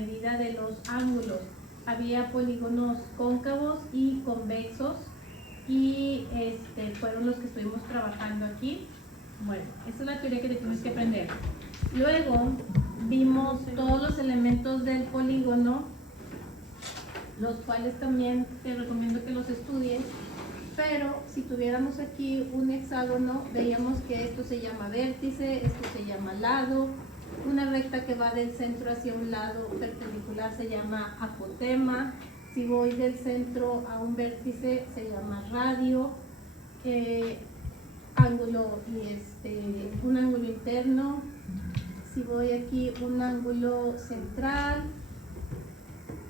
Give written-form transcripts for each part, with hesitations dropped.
medida de los ángulos. Había polígonos cóncavos y convexos y fueron los que estuvimos trabajando aquí. Bueno, esa es la teoría que te tienes que aprender. Luego vimos todos los elementos del polígono, los cuales también te recomiendo que los estudies, pero si tuviéramos aquí un hexágono, veíamos que esto se llama vértice, esto se llama lado, una recta que va del centro hacia un lado perpendicular se llama apotema, si voy del centro a un vértice se llama radio, ángulo y un ángulo interno, si voy aquí un ángulo central,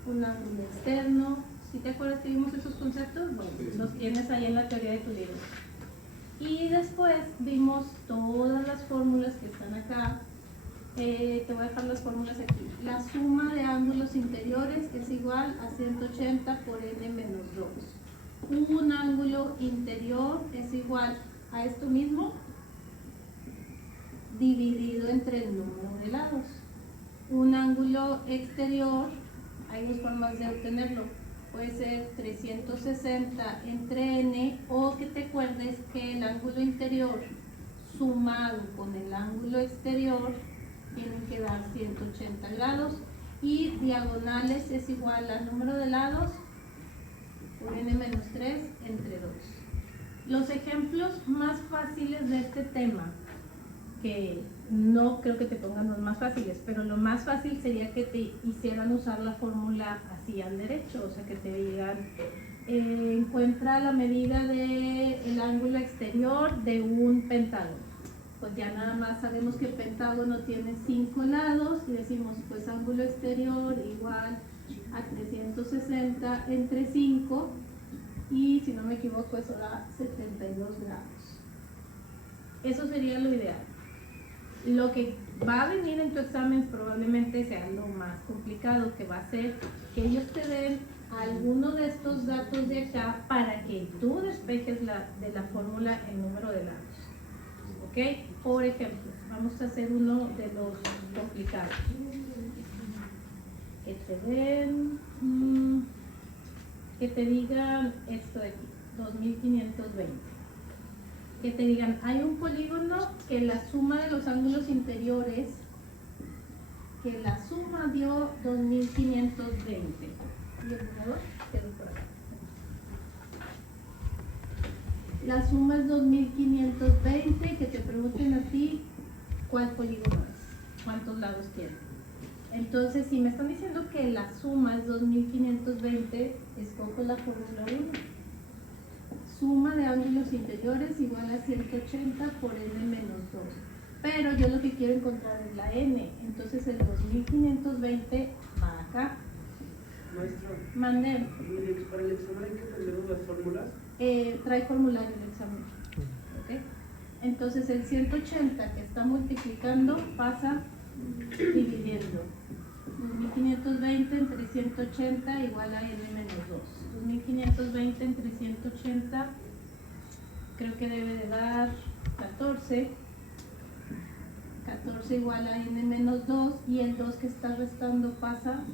un ángulo externo. ¿Sí te acuerdas que vimos esos conceptos? Bueno, los tienes ahí en la teoría de tu libro. Y después vimos todas las fórmulas que están acá. Te voy a dejar las fórmulas aquí. La suma de ángulos interiores es igual a 180 por n menos 2. Un ángulo interior es igual a esto mismo dividido entre el número de lados. Un ángulo exterior, hay dos formas de obtenerlo. Puede ser 360 entre n, o que te acuerdes que el ángulo interior sumado con el ángulo exterior tienen que dar 180 grados, y diagonales es igual al número de lados por n menos 3 entre 2. Los ejemplos más fáciles de este tema, que no creo que te pongan los más fáciles, pero lo más fácil sería que te hicieran usar la fórmula así al derecho, o sea que te digan encuentra la medida del ángulo exterior de un pentágono. Pues ya nada más sabemos que el pentágono tiene 5 lados y decimos pues ángulo exterior igual a 360 entre 5, y si no me equivoco eso da 72 grados. Eso sería lo ideal. Lo que va a venir en tu examen probablemente sea lo más complicado, que va a ser que ellos te den alguno de estos datos de acá para que tú despejes de la fórmula el número de lados. ¿Ok? Por ejemplo, vamos a hacer uno de los complicados. Que te den, que te digan esto de aquí, 2520. Que te digan, hay un polígono que la suma de los ángulos interiores, que la suma dio 2520. ¿Y el borrador? Quedó por acá. La suma es 2520, que te pregunten a ti cuál polígono es, cuántos lados tiene. Entonces, si me están diciendo que la suma es 2520, escojo la fórmula 1. Suma de ángulos interiores igual a 180 por n menos 2. Pero yo lo que quiero encontrar es la n, entonces el 2520 va acá. Maestra, Mande. para el examen hay que aprender las fórmulas. Trae formulario el examen. ¿Okay? Entonces el 180 que está multiplicando pasa dividiendo. 2520 entre 180 igual a n menos 2. 2520 entre 180 creo que debe de dar 14. 14 igual a n menos 2, y el 2 que está restando pasa.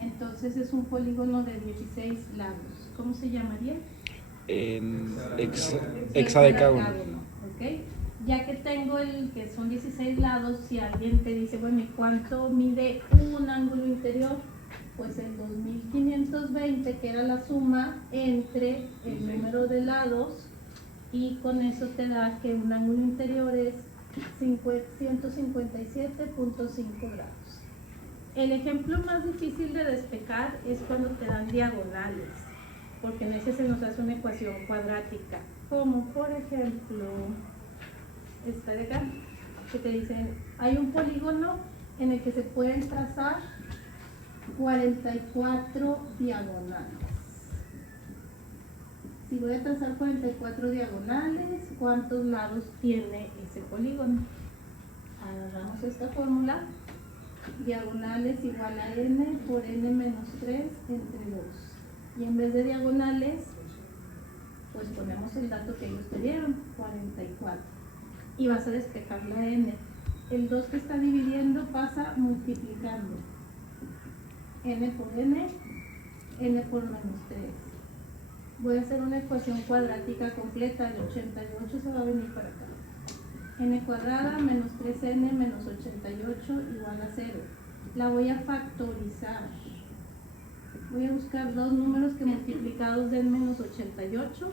Entonces es un polígono de 16 lados. ¿Cómo se llamaría? Hexadecágono. ¿Okay? Ya que tengo el que son 16 lados, si alguien te dice, bueno, ¿y cuánto mide un ángulo interior? Pues el 2520, que era la suma entre el número de lados, y con eso te da que un ángulo interior es 157.5 grados. El ejemplo más difícil de despejar es cuando te dan diagonales, porque en ese se nos hace una ecuación cuadrática, como por ejemplo esta de acá, que te dicen, hay un polígono en el que se pueden trazar 44 diagonales. Si voy a trazar 44 diagonales, ¿cuántos lados tiene ese polígono? Agarramos esta fórmula. Diagonales igual a n por n menos 3 entre 2. Y en vez de diagonales, pues ponemos el dato que ellos te dieron, 44. Y vas a despejar la n. el 2 que está dividiendo pasa multiplicando. N por N, N por menos 3. Voy a hacer una ecuación cuadrática completa. El 88 se va a venir para acá. N cuadrada menos 3N menos 88 igual a 0. La voy a factorizar. Voy a buscar dos números que multiplicados den menos 88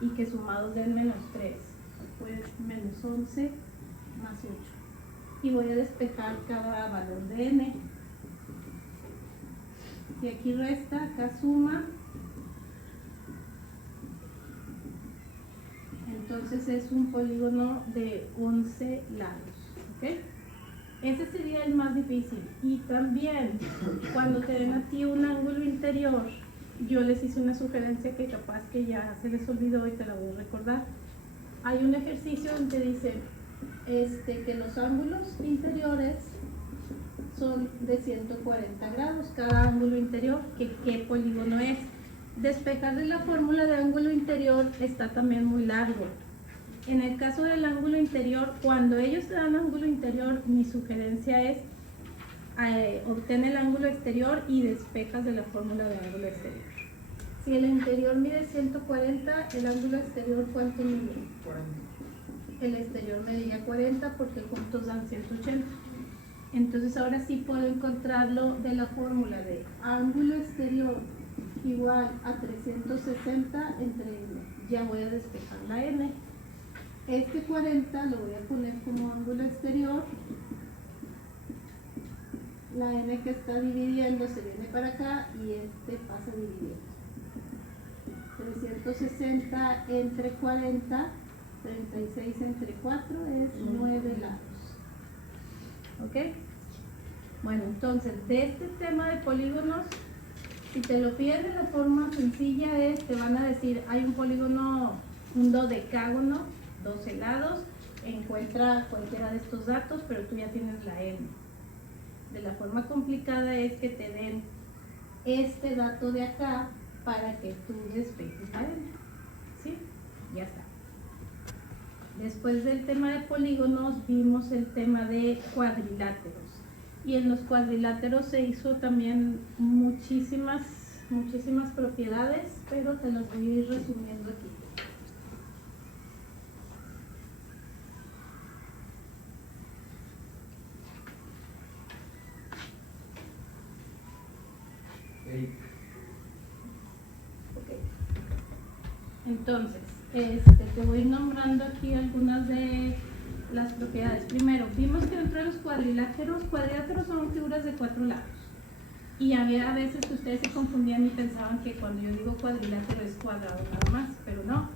y que sumados den menos 3. Pues menos 11 más 8. Y voy a despejar cada valor de N. Si aquí resta, acá suma. Entonces es un polígono de 11 lados. ¿Ok? Ese sería el más difícil. Y también, cuando te den a ti un ángulo interior, yo les hice una sugerencia que capaz que ya se les olvidó y te la voy a recordar. Hay un ejercicio donde dice que los ángulos interiores son de 140 grados, cada ángulo interior, que qué polígono es. Despejar de la fórmula de ángulo interior está también muy largo. En el caso del ángulo interior, cuando ellos te dan ángulo interior, mi sugerencia es obtén el ángulo exterior y despejas de la fórmula de ángulo exterior. Si el interior mide 140, el ángulo exterior ¿cuánto mide? 40. El exterior medía 40 porque juntos dan 180. Entonces ahora sí puedo encontrarlo de la fórmula de ángulo exterior igual a 360 entre N. Ya voy a despejar la N. Este 40 lo voy a poner como ángulo exterior. La N que está dividiendo se viene para acá y este pasa dividiendo. 360 entre 40, 36 entre 4 es 9 lados. ¿Ok? Bueno, entonces de este tema de polígonos, si te lo piden de la forma sencilla te van a decir, hay un polígono, un dodecágono, 12 lados, encuentra cualquiera de estos datos, pero tú ya tienes la N. De la forma complicada es que te den este dato de acá para que tú despejes la N. ¿Sí? Ya está. Después del tema de polígonos vimos el tema de cuadriláteros. Y en los cuadriláteros se hizo también muchísimas propiedades, pero te las voy a ir resumiendo aquí. Okay. Entonces, te voy nombrando aquí algunas de las propiedades. Primero, vimos que dentro de los cuadriláteros son figuras de 4 lados. Y había veces que ustedes se confundían y pensaban que cuando yo digo cuadrilátero es cuadrado nada más, pero no.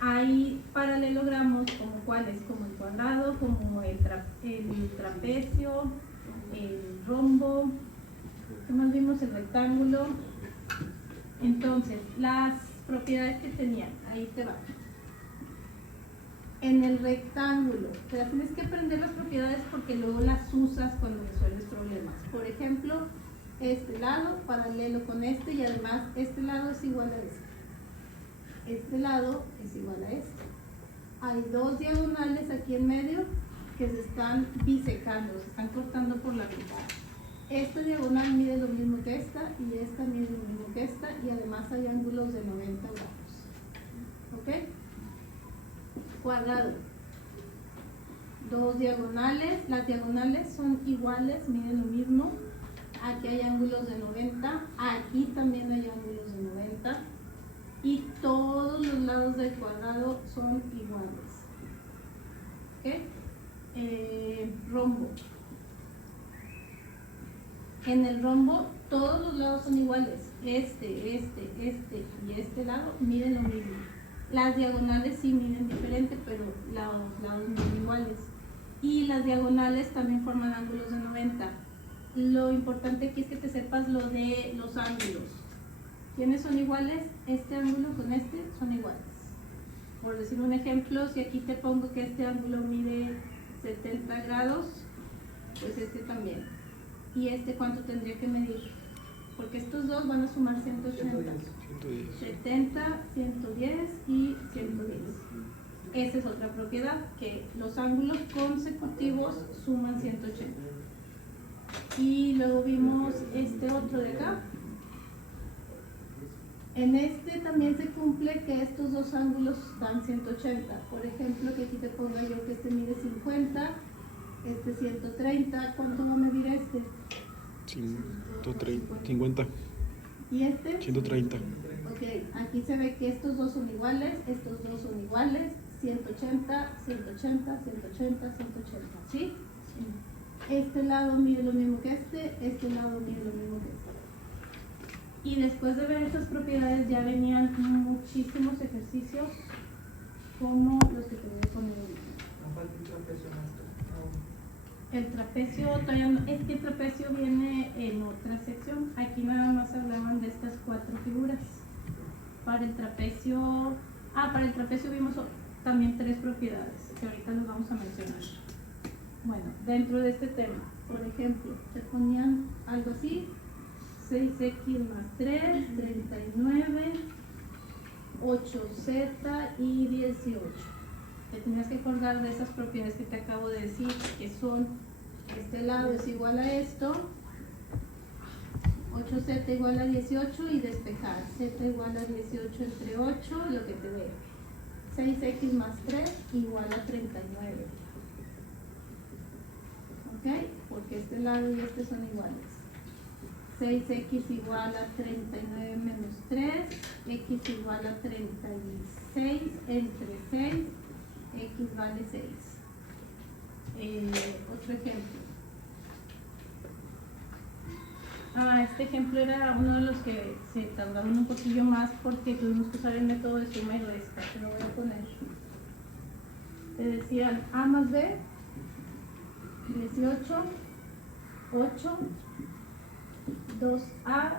Hay paralelogramos como cuáles, como el cuadrado, como el trapecio, el rombo, ¿qué más vimos? El rectángulo. Entonces, las propiedades que tenían, ahí te va. En el rectángulo, te tienes que aprender las propiedades porque luego las usas cuando resuelves problemas. Por ejemplo, este lado paralelo con este y además este lado es igual a este. Este lado es igual a este. Hay dos diagonales aquí en medio que se están bisecando, se están cortando por la mitad. Esta diagonal mide lo mismo que esta y esta mide lo mismo que esta y además hay ángulos de 90 grados. ¿Ok? Cuadrado. Dos diagonales, las diagonales son iguales, miden lo mismo. Aquí hay ángulos de 90, aquí también hay ángulos de 90 y todos los lados del cuadrado son iguales. ¿Ok? Rombo. En el rombo todos los lados son iguales. Este y este lado miden lo mismo. Las diagonales sí miden diferente, pero los lados miden iguales. Y las diagonales también forman ángulos de 90. Lo importante aquí es que te sepas lo de los ángulos. ¿Quiénes son iguales? Este ángulo con este son iguales. Por decir un ejemplo, si aquí te pongo que este ángulo mide 70 grados, pues este también. ¿Y este cuánto tendría que medir? Porque estos dos van a sumar 180. 70, 110 y 110. esa es otra propiedad, que los ángulos consecutivos suman 180. Y luego vimos este otro de acá. En este también se cumple que estos dos ángulos dan 180. Por ejemplo, que aquí te ponga yo que este mide 50, este 130. ¿Cuánto va a medir este? 50. ¿Y este? 130. Ok, aquí se ve que estos dos son iguales, estos dos son iguales, 180, 180, 180, 180, ¿sí? Este lado mide lo mismo que este lado mide lo mismo que este. Y después de ver estas propiedades ya venían muchísimos ejercicios como los que te voy a poner ahorita. No falta el trapecio maestro. El trapecio todavía no, es que el trapecio viene en otra sección. Aquí nada más hablaban de estas cuatro figuras. Para el trapecio vimos también tres propiedades que ahorita les vamos a mencionar. Bueno, dentro de este tema, por ejemplo, te ponían algo así: 6x más 3, 39, 8z y 18. Te tenías que acordar de esas propiedades que te acabo de decir, que son, este lado es igual a esto, 8z igual a 18 y despejar, z igual a 18 entre 8, lo que te dé. 6x más 3 igual a 39. ¿Ok? Porque este lado y este son iguales. 6x igual a 39 menos 3, x igual a 36 entre 6, x vale 6. Otro ejemplo. Este ejemplo era uno de los que se tardaron un poquillo más porque tuvimos que usar el método de suma y resta. Te lo voy a poner. Te decían a más b, 18, 8, 2a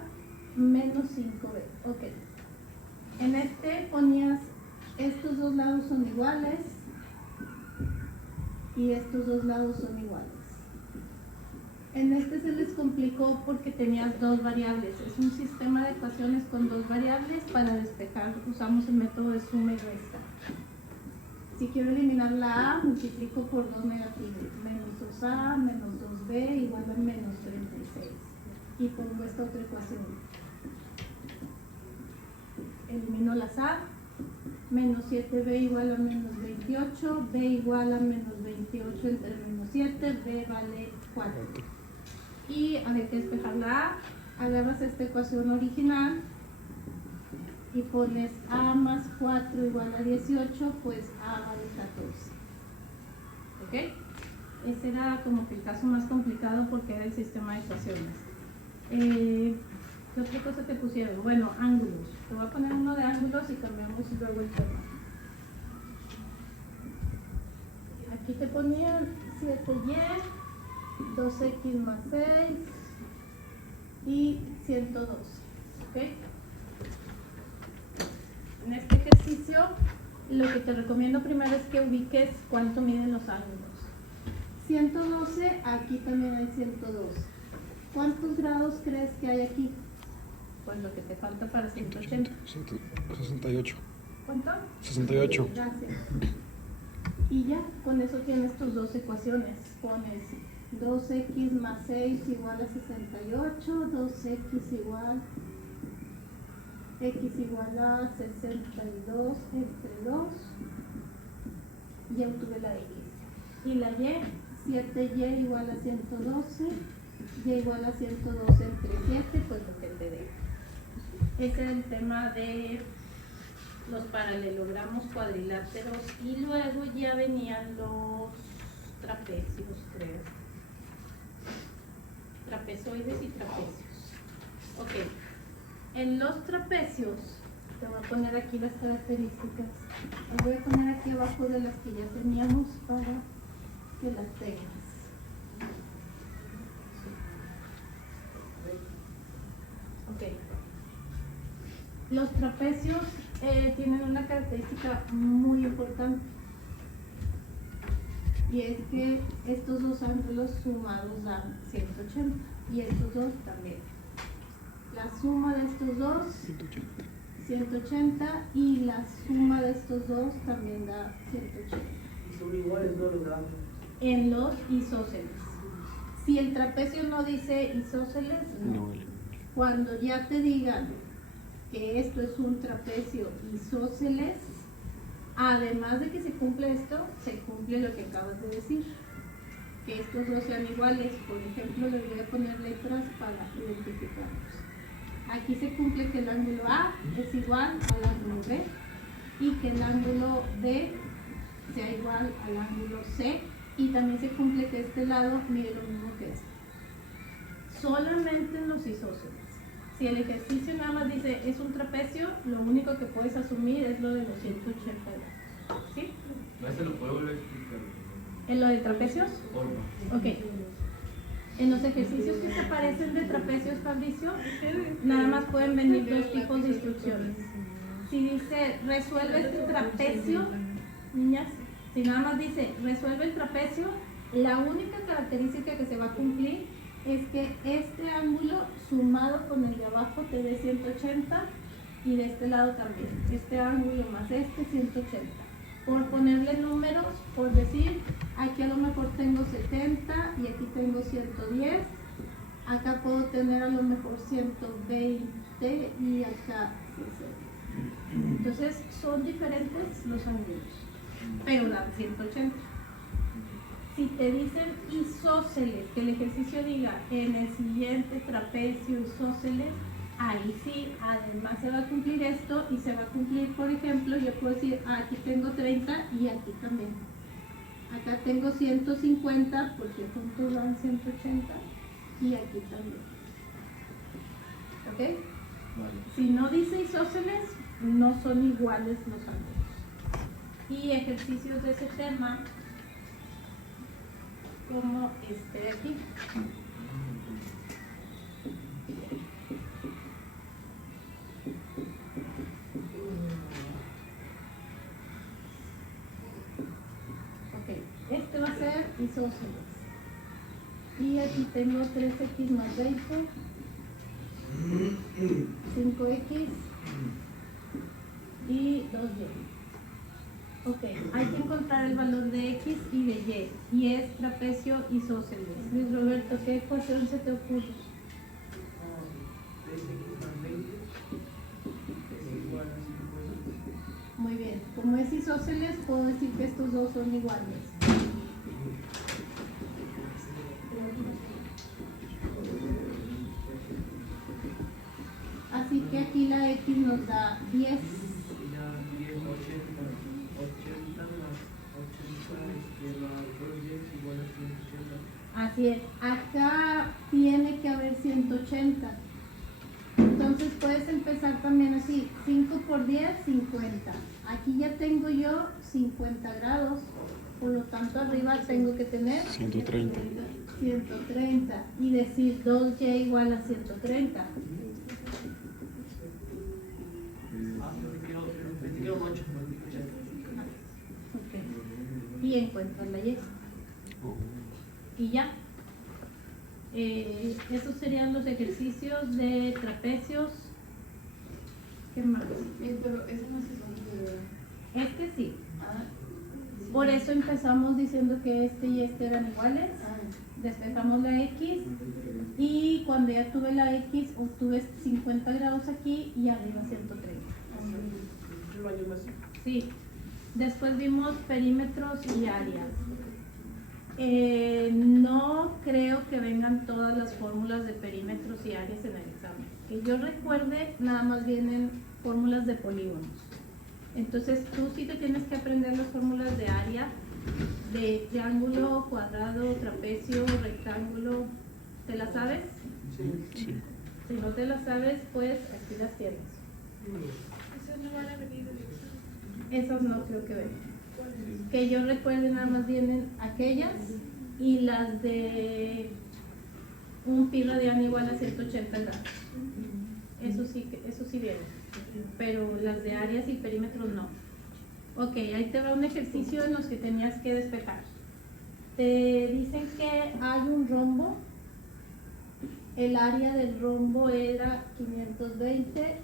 menos 5b. Ok. En este ponías, estos dos lados son iguales y estos dos lados son iguales. En este se les complicó porque tenías dos variables. Es un sistema de ecuaciones con dos variables. Para despejar usamos el método de suma y resta. Si quiero eliminar la a, multiplico por 2 negativos. Menos 2a menos 2b igual a menos 36. Y pongo esta otra ecuación. Elimino las a. Menos 7b igual a menos 28. B igual a menos 28 entre menos 7. B vale 4. Y había que despejar la a. Agarras esta ecuación original y pones a más 4 igual a 18, pues a vale 14. ¿Ok? Ese era como que el caso más complicado porque era el sistema de ecuaciones. ¿Qué otra cosa te pusieron? Bueno, ángulos. Te voy a poner uno de ángulos y cambiamos luego el tema. Aquí te ponían 7y, 2x más 6 y 112. ¿Ok? En este ejercicio, lo que te recomiendo primero es que ubiques cuánto miden los ángulos. 112, aquí también hay 112. ¿Cuántos grados crees que hay aquí? Pues lo que te falta para 180. 68. ¿Cuánto? 68. Gracias. Y ya, con eso tienes tus dos ecuaciones. Pones 2x más 6 igual a 68, 2x igual a 62 entre 2, ya obtuve la x. Y la y, 7y igual a 112, y igual a 112 entre 7, pues lo que te dé. Ese es el tema de los paralelogramos cuadriláteros y luego ya venían los trapecios, creo. Trapezoides y trapecios. Ok. En los trapecios, te voy a poner aquí las características. Las voy a poner aquí abajo de las que ya teníamos para que las tengas. Ok. Los trapecios tienen una característica muy importante. Y es que estos dos ángulos sumados dan 180 y estos dos también. La suma de estos dos, 180 y la suma de estos dos también da 180. Y son iguales, ¿no? Los grados. En los isósceles. Si el trapecio no dice isósceles, no. No vale. Cuando ya te digan que esto es un trapecio isósceles, además de que se cumple esto, se cumple lo que acabas de decir. Que estos dos sean iguales. Por ejemplo, les voy a poner letras para identificarlos. Aquí se cumple que el ángulo A es igual al ángulo B y que el ángulo D sea igual al ángulo C, y también se cumple que este lado mide lo mismo que este. Solamente en los isósceles. Si el ejercicio nada más dice es un trapecio, lo único que puedes asumir es lo de los 180 grados. ¿Sí? No se lo puedo volver a explicar. ¿En lo de trapecios? Forma. Ok. En los ejercicios que te parecen de trapecios, Fabricio, nada más pueden venir dos tipos de instrucciones. Si dice resuelve este trapecio, niñas, si nada más dice resuelve el trapecio, la única característica que se va a cumplir es que este ángulo sumado con el de abajo te dé 180 y de este lado también. Este ángulo más este 180. Por ponerle números, por decir, aquí a lo mejor tengo 70 y aquí tengo 110, acá puedo tener a lo mejor 120 y acá 60. Entonces son diferentes los ángulos, pero dan 180. Si te dicen isósceles, que el ejercicio diga en el siguiente trapecio isósceles, ahí sí, además se va a cumplir esto y se va a cumplir, por ejemplo, yo puedo decir, aquí tengo 30 y aquí también. Acá tengo 150 porque juntos dan 180 y aquí también. ¿Ok? Vale. Si no dice isósceles, no son iguales los ángulos. Y ejercicios de ese tema, como este de aquí. Este va a ser isósceles. Y aquí tengo 3x más 20, 5x y 2y. Ok, hay que encontrar el valor de x y de y. Y es trapecio isósceles. Luis Roberto, ¿qué ecuación se te ocurre? 3x más 20 es igual a 50. Muy bien, como es isósceles, puedo decir que estos dos son iguales. Así que aquí la x nos da 10. Y ya 10, 80 más 80 más 2x igual a 180. Así es, acá tiene que haber 180. Entonces puedes empezar también así, 5 por 10, 50. Aquí ya tengo yo 50 grados, por lo tanto arriba tengo que tener 130. 130 y decir 2y igual a 130. Me quiero mucho. Ok. Y encuentras la y. Y ya. Esos serían los ejercicios de trapecios. ¿Qué más? Pero eso no se considera. Este sí. Ah, sí. Por eso empezamos diciendo que este y este eran iguales. Ah, Despejamos la x y cuando ya tuve la x obtuve 50 grados aquí y arriba 130. ¿El baño más? Sí. Después vimos perímetros y áreas. No creo que vengan todas las fórmulas de perímetros y áreas en el examen. Que yo recuerde, nada más vienen fórmulas de polígonos. Entonces tú sí te tienes que aprender las fórmulas de área, de triángulo, cuadrado, trapecio, rectángulo. ¿Te las sabes? Sí. Si no te las sabes, pues aquí las tienes. ¿Esas no van a venir del examen? Esas no creo que vengan. Que yo recuerde, nada más vienen aquellas y las de un pi radiano igual a 180 grados. Eso sí viene, pero las de áreas y perímetros no. Ok, ahí te va un ejercicio en los que tenías que despejar. Te dicen que hay un rombo el área del rombo era 520,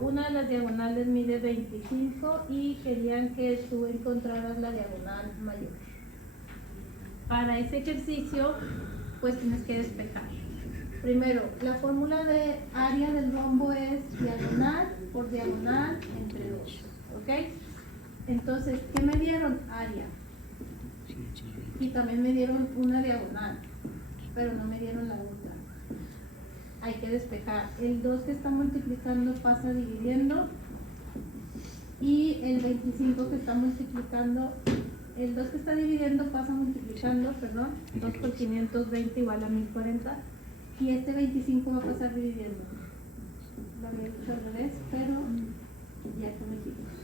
una de las diagonales mide 25 y querían que tú encontraras la diagonal mayor. Para ese ejercicio, pues tienes que despejar. Primero, la fórmula de área del rombo es diagonal por diagonal entre 2, ¿ok? Entonces, ¿qué me dieron? Área. Y también me dieron una diagonal, pero no me dieron la otra. Hay que despejar. El 2 que está multiplicando pasa dividiendo. Y el 25 que está multiplicando, el 2 que está dividiendo pasa multiplicando, perdón. 2 por 520 igual a 1040. Y este 25 va a pasar dividiendo. Lo había hecho al revés, pero ya cometimos.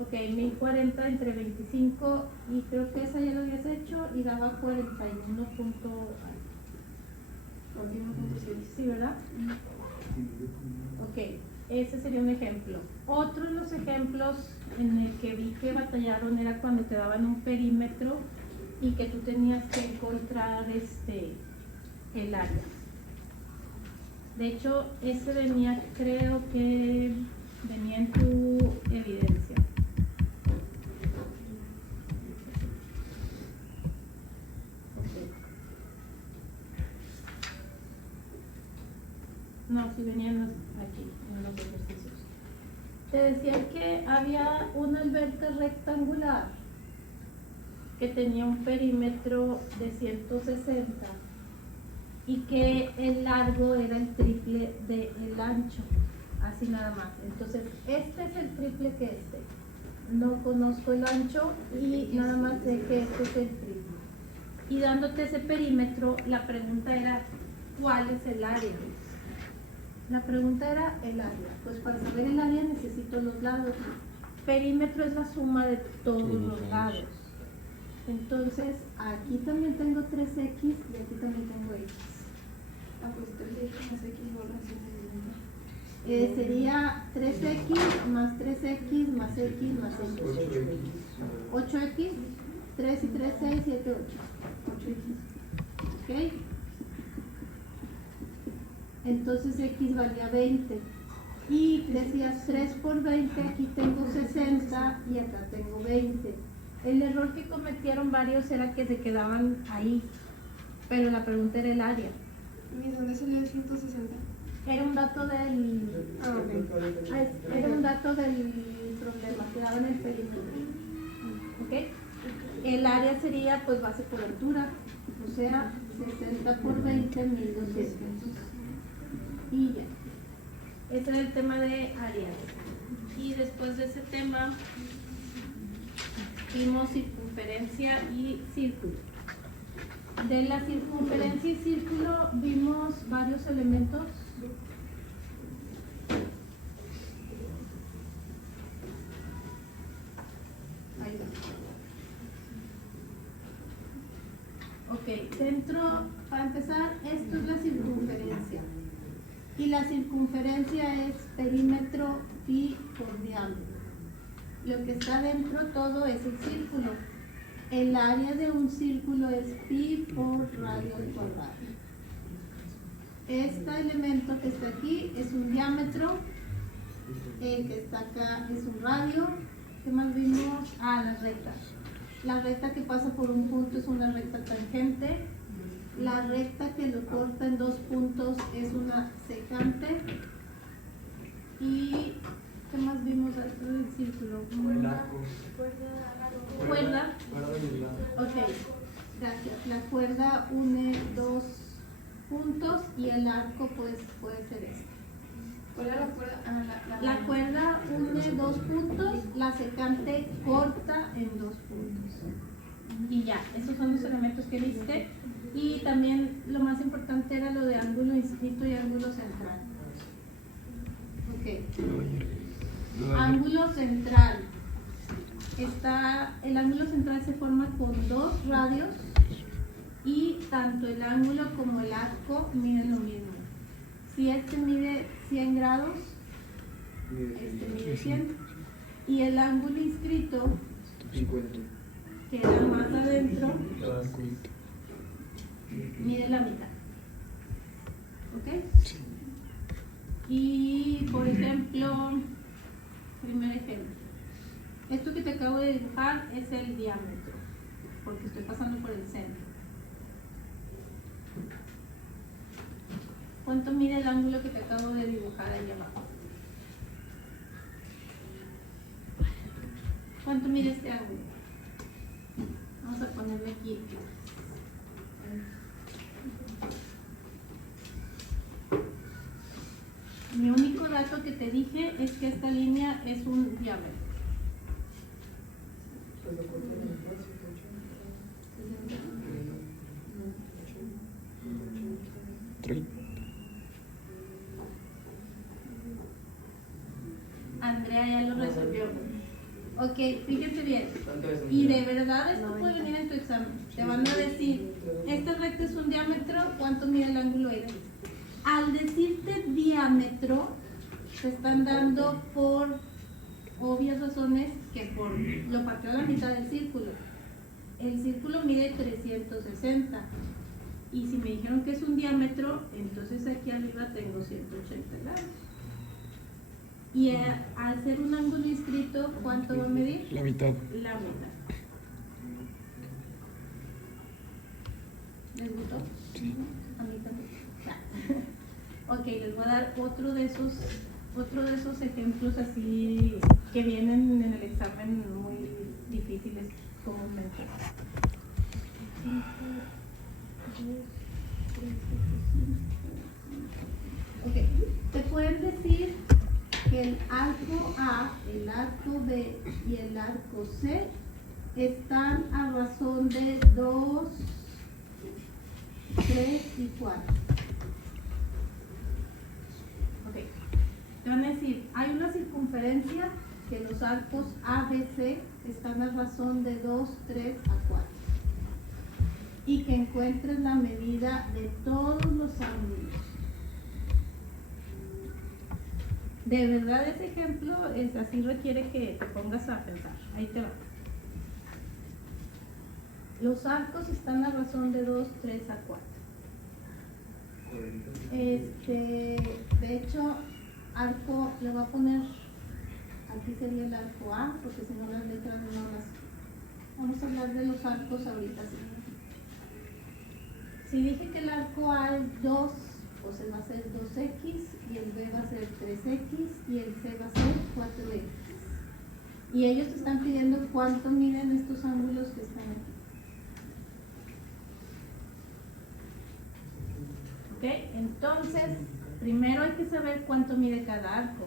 Ok, 1040 entre 25 y creo que esa ya lo habías hecho y daba 41 punto. Sí, ¿verdad? Ok, ese sería un ejemplo. Otro de los ejemplos en el que vi que batallaron era cuando te daban un perímetro y que tú tenías que encontrar el área. De hecho, ese venía, creo que venía en tu evidencia. No, sí venían aquí, en los ejercicios. Te decía que había una alberca rectangular que tenía un perímetro de 160 y que el largo era el triple del ancho, así nada más. Entonces, este es el triple que este. No conozco el ancho y nada más sé que este es el triple. Y dándote ese perímetro, la pregunta era, ¿cuál es el área? La pregunta era el área. Pues para saber el área necesito los lados. Perímetro es la suma de todos los lados. Entonces, aquí también tengo 3x y aquí también tengo x. Ah, pues 3x más x igual a 100. Sería 3x más 3x más x más x. 8x, 3 y 3, 6, 7, 8. 8x. ¿Ok? Entonces x valía 20 y decías 3 por 20, aquí tengo 60 y acá tengo 20. El error que cometieron varios era que se quedaban ahí, pero la pregunta era el área. ¿Y dónde salió el 160? Era un dato del problema, quedaba en el perímetro. ¿Ok? El área sería pues base por altura, o sea 60 por 20, 1200. Y ya. Ese era el tema de áreas. Y después de ese tema vimos circunferencia y círculo. De la circunferencia y círculo vimos varios elementos. Ahí va. Ok, dentro, para empezar, esto es la circunferencia. Y la circunferencia es perímetro pi por diámetro. Lo que está dentro todo es el círculo. El área de un círculo es pi por radio al cuadrado. Este elemento que está aquí es un diámetro. El que está acá es un radio. ¿Qué más vimos? Ah, la recta. La recta que pasa por un punto es una recta tangente. La recta que lo corta en 2 puntos es una secante. ¿Y qué más vimos dentro del círculo? Cuerda. Ok, gracias. La cuerda une 2 puntos y el arco pues puede ser este. ¿Cuál era la cuerda? La cuerda une 2 puntos, la secante corta en 2 puntos. Y ya, esos son los elementos que viste. Y también lo más importante era lo de ángulo inscrito y ángulo central. Ok. Ángulo central. El ángulo central se forma con 2 radios y tanto el ángulo como el arco miden lo mismo. Si este mide 100 grados, este mide 100. Y el ángulo inscrito, 50. que era más adentro, mide la mitad. ¿Ok? Sí. Y por ejemplo, primer ejemplo. Esto que te acabo de dibujar es el diámetro, porque estoy pasando por el centro. ¿Cuánto mide el ángulo que te acabo de dibujar ahí abajo? ¿Cuánto mide este ángulo? Vamos a ponerle aquí. Mi único dato que te dije es que esta línea es un diámetro. Pues lo corté en el brazo, Tre- Andrea ya lo resolvió. Ok, fíjense bien. ¿Cuánto es un Y de diámetro? verdad esto puede venir en tu examen. Te van a decir, esta recta es un diámetro, ¿cuánto mide el ángulo ida? Al decirte diámetro, te están dando por obvias razones que por lo partió a la mitad del círculo. El círculo mide 360. Y si me dijeron que es un diámetro, entonces aquí arriba tengo 180 grados. Y al ser un ángulo inscrito, ¿cuánto va a medir? La mitad. La mitad. ¿Les gustó? Sí. A mí también. Ya. Ok, les voy a dar otro de esos ejemplos así que vienen en el examen muy difíciles comúnmente. 5, 10, 3, 4, 5. Ok, te pueden decir que el arco A, el arco B y el arco C están a razón de 2, 3 y 4. Ok, te van a decir, hay una circunferencia que los arcos ABC están a razón de 2, 3 a 4. Y que encuentres la medida de todos los ángulos. De verdad ese ejemplo es así, requiere que te pongas a pensar. Ahí te va. Los arcos están a razón de 2, 3 a 4. De hecho, arco, le voy a poner, aquí sería el arco A, porque si no las letras no las... Vamos a hablar de los arcos ahorita. Si dije que el arco A es 2, pues va a ser 2x, y el B va a ser 3x, y el C va a ser 4x. Y ellos te están pidiendo cuánto miden estos ángulos que están aquí. ¿Ok? Entonces, primero hay que saber cuánto mide cada arco.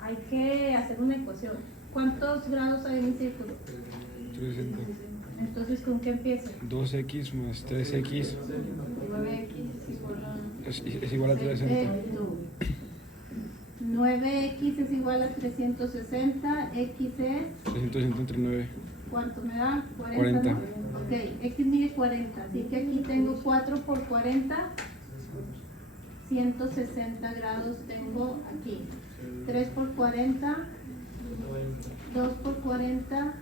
Hay que hacer una ecuación. ¿Cuántos grados hay en el círculo? 360. Entonces, ¿con qué empieza? 2x más 3x 9x es igual a... es igual a 360. 9x es igual a 360, x es, 360 entre 9. ¿cuánto me da? 40. ¿no? Ok, x mide 40, así que aquí tengo 4 por 40, 160 grados tengo aquí. 3 por 40, 2 por 40,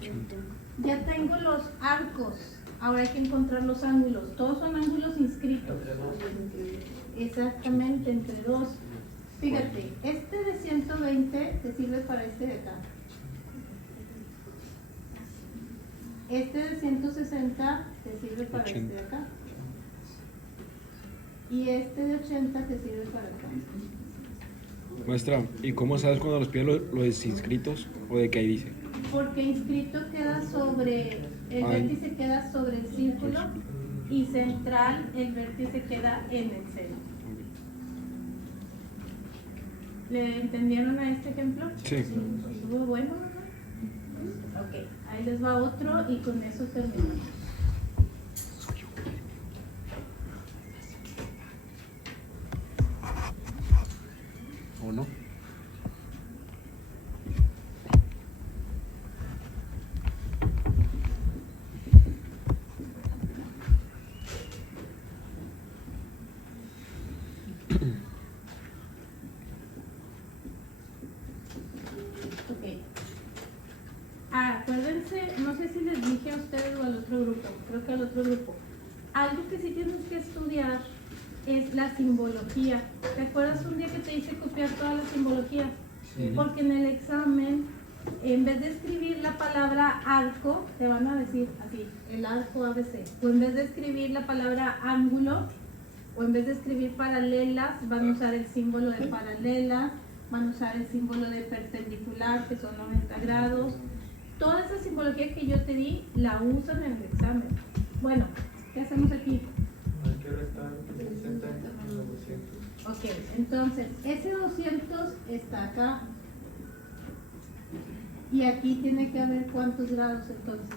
80. ya tengo los arcos, ahora hay que encontrar los ángulos, todos son ángulos inscritos. Exactamente, entre 2. Fíjate, este de 120 te sirve para este de acá. Este de 160 te sirve para 80. este de acá. Y este de 80 te sirve para acá. Maestra, ¿y cómo sabes cuando los pide los inscritos o de qué ahí dice? Porque inscrito queda sobre, el Ay. vértice queda sobre el círculo y central el vértice queda en el centro. ¿Le entendieron a este ejemplo? Sí. ¿Estuvo bueno, verdad? Ok, ahí les va otro y con eso terminamos. ¿O no? Ok. Acuérdense, no sé si les dije a ustedes o al otro grupo, toca al otro grupo. Algo que sí tienes que estudiar es la simbología. ¿Te acuerdas un día que te hice copiar toda la simbología? Sí. Porque en el examen, en vez de escribir la palabra arco, te van a decir así, el arco ABC. O en vez de escribir la palabra ángulo, o en vez de escribir paralelas, van a usar el símbolo de paralela, van a usar el símbolo de perpendicular, que son 90 grados. Toda esa simbología que yo te di, la usan en el examen. Bueno, ¿qué hacemos aquí? Hay que restar 60 menos 200. Ok, entonces, ese 200 está acá. Y aquí tiene que haber cuántos grados entonces,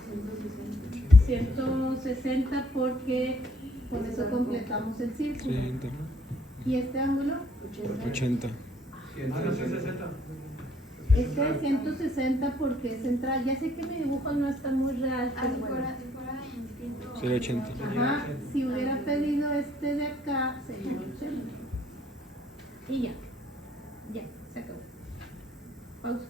160 porque con eso completamos el círculo. 60, ¿Y este ángulo? 80. Ah, no, 160. Este es 160 porque es central. Ya sé que mi dibujo no está muy real, Ah, pero si bueno. fuera en ciento- Sería 80. Ajá, si hubiera pedido este de acá, sería 80. Y ya, se acabó. Pausa.